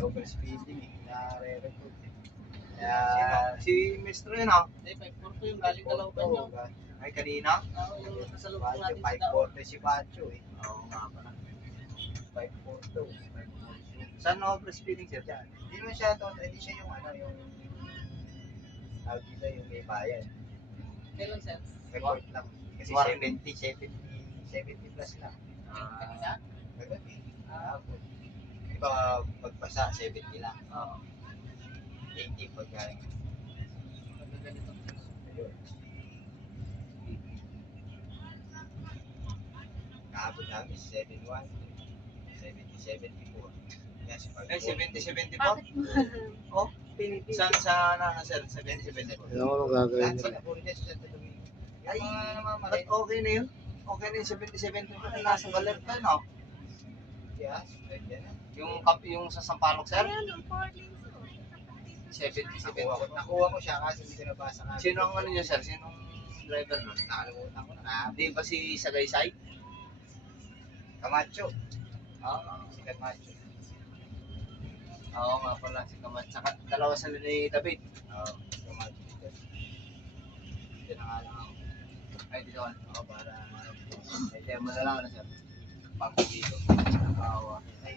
overspeeding eh. Nare-recruit eh. Kaya, Si Mr. yun ah. Hindi, 5-4 yung galing Caloocan nyo. Ay, kanina? Oo, yung nasa loob po natin sa 540 daon. si Pacho eh. Oo nga pala. 542. Saan na overspeeding sir? Diyan. Hindi naman siya to, hindi siya yung ano, yung tawag dito yung may bayan. Kailan, sir? Record lang. Kasi 70 plus lang. Kanina? Ganun eh. Iba pagpasa, 70 lang. Oo. 80 pagkain. Ganito. Ayun. Kahapon namin 71, 70-74. Yes, Ay, 70-70 po? Bakit mahal? Oh, saan na sir? 70-70 po. Alam mo anong gagawin Lahat nila. sila puro dyan sa Santo Domingo. Ay, Yung mga namamatay. Ba't okay na yun? Okay na yung 70-70 po na nasa Galerta, no? Yes, pwede na. Yung sa Sampaloc sir? Ayan, yung 4 lanes. 70-70. Nakuha ko siya kasi hindi ko nabasa nga. Sino ang ano niya sir? Sinong driver nun? Nakalimutan ko na. Di ba si Sagaysay? Camacho. Oo. Si Camacho. Oo nga pala si Kamat. Saka dalawa sila ni David. Oo, Camacho. Diyan na nga lang ako. Ay, dito ka. Oo, para Ay, demo na lang ano sir. pang dito. Oo. Ay,